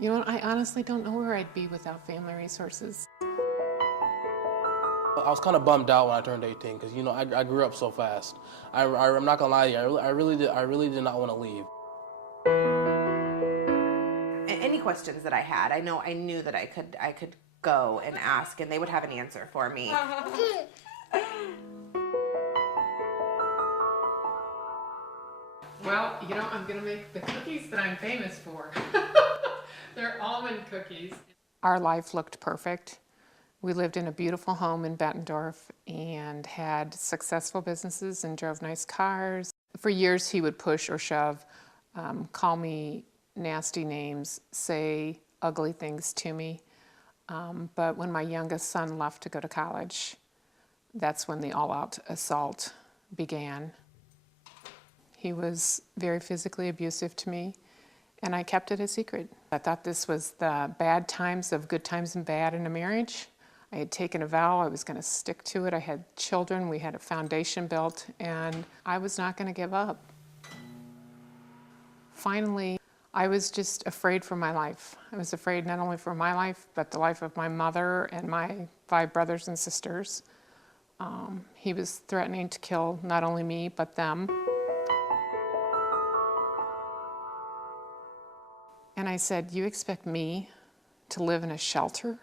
You know what? I honestly don't know where I'd be without family resources. I was kind of bummed out when I turned 18 because I grew up so fast. I'm not gonna lie to you, I really did not want to leave. Any questions that I had, I knew that I could go and ask, and they would have an answer for me. Well, I'm going to make the cookies that I'm famous for. They're almond cookies. Our life looked perfect. We lived in a beautiful home in Bettendorf and had successful businesses and drove nice cars. For years, he would push or shove, call me nasty names, say ugly things to me. But when my youngest son left to go to college, that's when the all-out assault began. He was very physically abusive to me, and I kept it a secret. I thought this was the bad times of good times and bad in a marriage. I had taken a vow I was going to stick to it. I had children, we had a foundation built, and I was not going to give up. Finally, I was just afraid for my life. I was afraid not only for my life, but the life of my mother and my 5 brothers and sisters. He was threatening to kill not only me, but them. And I said, "You expect me to live in a shelter?"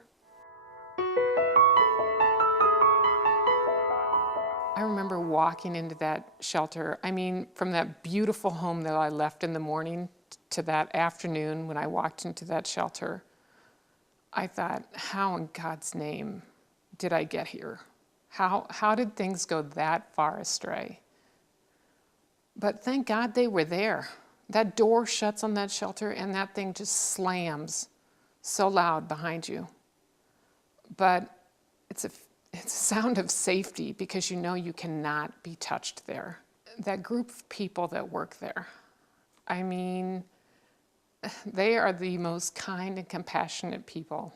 I remember walking into that shelter. I mean, from that beautiful home that I left in the morning to that afternoon when I walked into that shelter, I thought, how in God's name did I get here? How did things go that far astray? But thank God they were there. That door shuts on that shelter and that thing just slams so loud behind you. But it's a sound of safety because you know you cannot be touched there. That group of people that work there, I mean, they are the most kind and compassionate people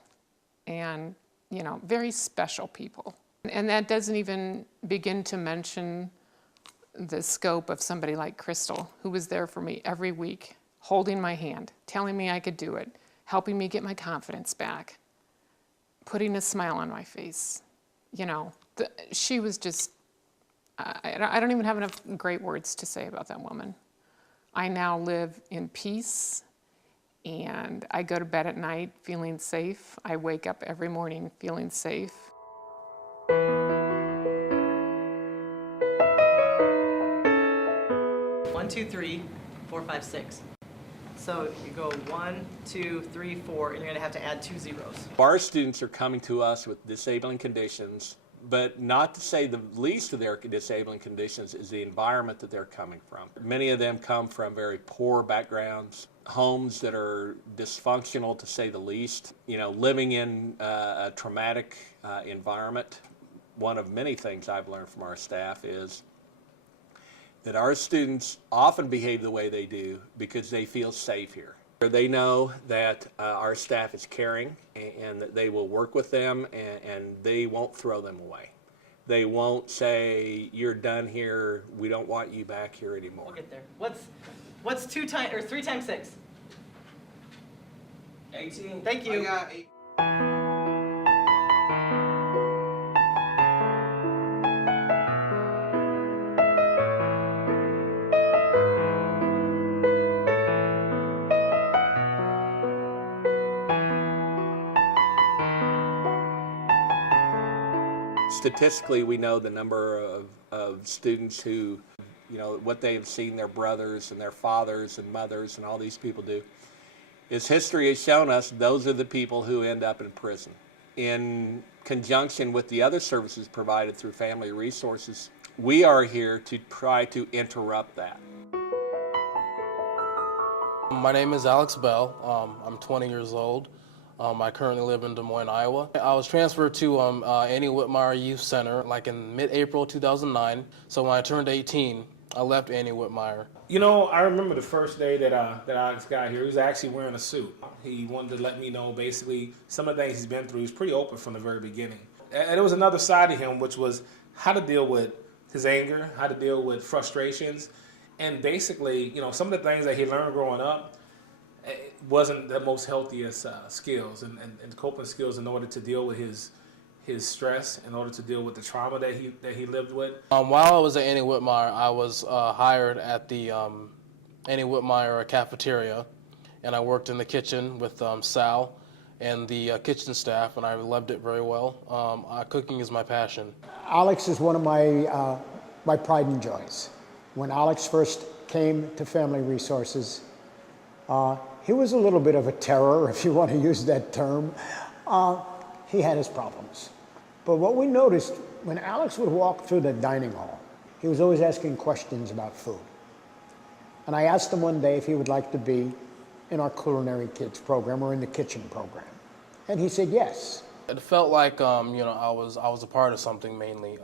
and, very special people. And that doesn't even begin to mention the scope of somebody like Crystal, who was there for me every week, holding my hand, telling me I could do it, helping me get my confidence back, putting a smile on my face. She was just, I don't even have enough great words to say about that woman. I now live in peace, and I go to bed at night feeling safe. I wake up every morning feeling safe. 1, 2, 3, 4, 5, 6. So you go 1, 2, 3, 4, and you're going to have to add 2 zeros. Our students are coming to us with disabling conditions, but not to say the least of their disabling conditions is the environment that they're coming from. Many of them come from very poor backgrounds, homes that are dysfunctional to say the least, living in a traumatic environment. One of many things I've learned from our staff is that our students often behave the way they do because they feel safe here. They know that our staff is caring and that they will work with them and they won't throw them away. They won't say, "You're done here, we don't want you back here anymore." We'll get there. What's 3 times 6? 18. Thank you. I got 8. Statistically, we know the number of students who, what they have seen their brothers and their fathers and mothers and all these people do. As history has shown us, those are the people who end up in prison. In conjunction with the other services provided through Family Resources, we are here to try to interrupt that. My name is Alex Bell. I'm 20 years old. I currently live in Des Moines, Iowa. I was transferred to Annie Whitmire Youth Center in mid-April 2009. So when I turned 18, I left Annie Whitmire. I remember the first day that Alex got here. He was actually wearing a suit. He wanted to let me know basically some of the things he's been through. He was pretty open from the very beginning. And there was another side of him, which was how to deal with his anger, how to deal with frustrations, and basically, some of the things that he learned growing up, it wasn't the most healthiest skills and coping skills in order to deal with his stress, in order to deal with the trauma that he lived with. While I was at Annie Whitmire, I was hired at the Annie Whitmire cafeteria, and I worked in the kitchen with Sal and the kitchen staff, and I loved it very well. Cooking is my passion. Alex is one of my pride and joys. When Alex first came to Family Resources, he was a little bit of a terror, if you want to use that term. He had his problems. But what we noticed, when Alex would walk through the dining hall, he was always asking questions about food. And I asked him one day if he would like to be in our Culinary Kids program or in the kitchen program. And he said yes. It felt like I was a part of something mainly.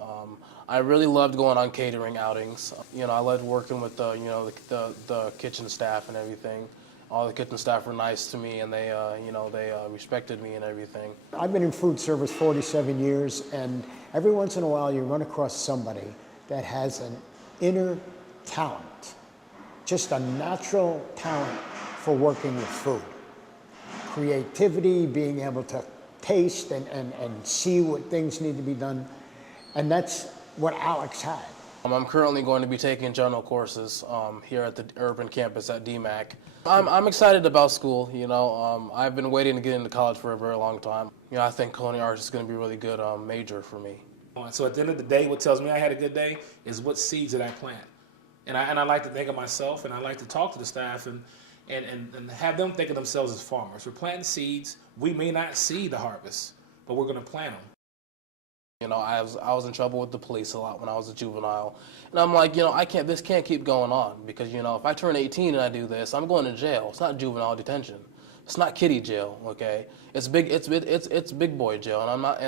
I really loved going on catering outings. I loved working with the kitchen staff and everything. All the kitchen staff were nice to me, and they respected me and everything. I've been in food service 47 years, and every once in a while you run across somebody that has an inner talent, just a natural talent for working with food. Creativity, being able to taste and see what things need to be done, and that's what Alex had. I'm currently going to be taking general courses here at the urban campus at DMAC. I'm excited about school. I've been waiting to get into college for a very long time. I think culinary arts is going to be a really good major for me. So at the end of the day, what tells me I had a good day is what seeds that I plant. And I like to think of myself, and I like to talk to the staff and have them think of themselves as farmers. We're planting seeds. We may not see the harvest, but we're going to plant them. I was in trouble with the police a lot when I was a juvenile, and I'm like, this can't keep going on, because if I turn 18 and I do this, I'm going to jail. It's not juvenile detention. It's not kiddie jail, okay? It's big boy jail, and I'm not,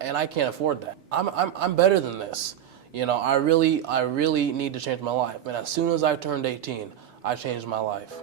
and I can't afford that. I'm better than this. I really need to change my life, and as soon as I turned 18, I changed my life.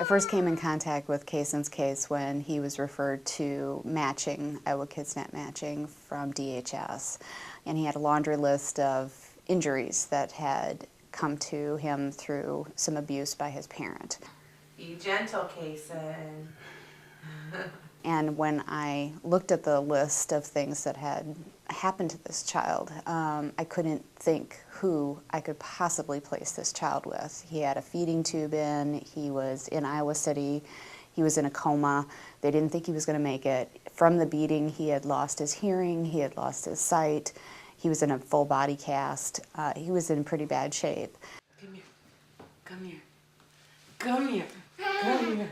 I first came in contact with Kaysen's case when he was referred to matching, Iowa KidsNet matching from DHS. And he had a laundry list of injuries that had come to him through some abuse by his parent. Be gentle, Kaysen. And when I looked at the list of things that had happened to this child, I couldn't think who I could possibly place this child with. He had a feeding tube in, he was in Iowa City, he was in a coma. They didn't think he was going to make it. From the beating, he had lost his hearing, he had lost his sight, he was in a full body cast. He was in pretty bad shape. Come here. Come here. Come here. Come here.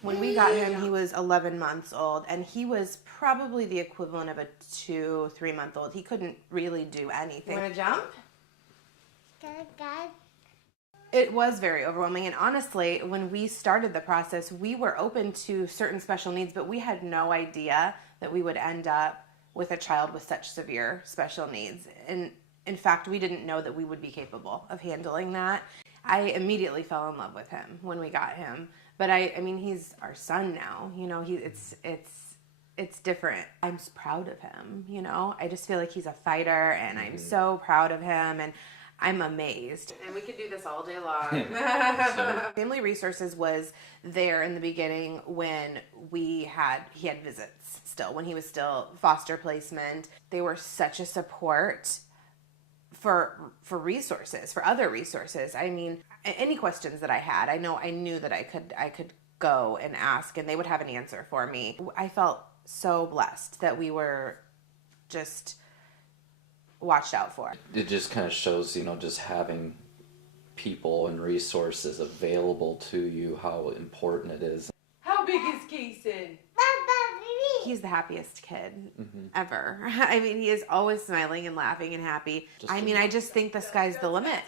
When we got him, he was 11 months old, and he was probably the equivalent of a 2-3 month old. He couldn't really do anything. Want to jump? It was very overwhelming, and honestly, when we started the process, we were open to certain special needs, but we had no idea that we would end up with a child with such severe special needs. And in fact, we didn't know that we would be capable of handling that. I immediately fell in love with him when we got him. But I mean, he's our son now. It's different. I'm proud of him. I just feel like he's a fighter, and I'm so proud of him, and I'm amazed. And we could do this all day long. Family Resources was there in the beginning when he had visits still, when he was still foster placement. They were such a support for resources, for other resources. I mean, any questions that I had, I knew that I could go and ask, and they would have an answer for me. I felt so blessed that we were just watched out for. It just kind of shows, just having people and resources available to you, how important it is. How big is Kaysen? He's the happiest kid ever. I mean, he is always smiling and laughing and happy. I just think the sky's the limit.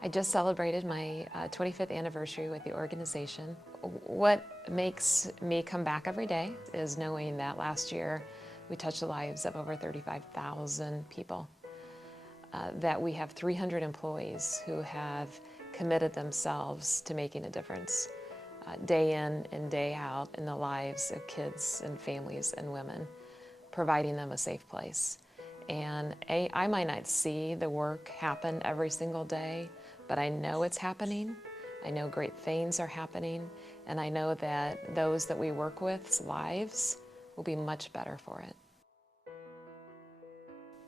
I just celebrated my 25th anniversary with the organization. What makes me come back every day is knowing that last year we touched the lives of over 35,000 people. that we have 300 employees who have committed themselves to making a difference day in and day out in the lives of kids and families and women, providing them a safe place. And I might not see the work happen every single day, but I know it's happening. I know great things are happening, and I know that those that we work with's lives will be much better for it.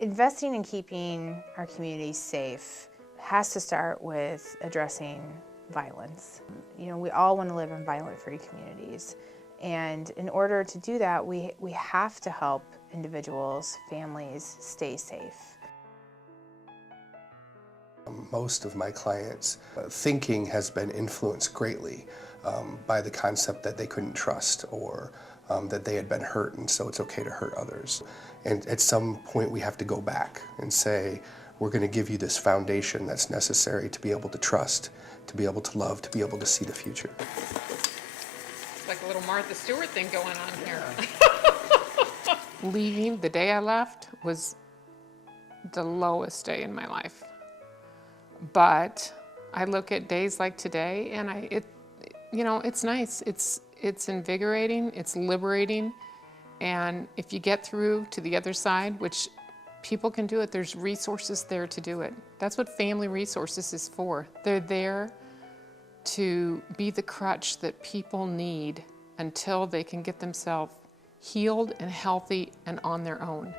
Investing in keeping our communities safe has to start with addressing violence. You know, we all want to live in violent-free communities. And in order to do that, we have to help individuals, families stay safe. Most of my clients' thinking has been influenced greatly by the concept that they couldn't trust or that they had been hurt, and so it's okay to hurt others. And at some point we have to go back and say, we're going to give you this foundation that's necessary to be able to trust, to be able to love, to be able to see the future. It's like a little Martha Stewart thing going on here. Leaving the day I left was the lowest day in my life. But I look at days like today and it's nice. It's invigorating, it's liberating. And if you get through to the other side, which people can do it, there's resources there to do it. That's what Family Resources is for. They're there to be the crutch that people need until they can get themselves healed and healthy and on their own.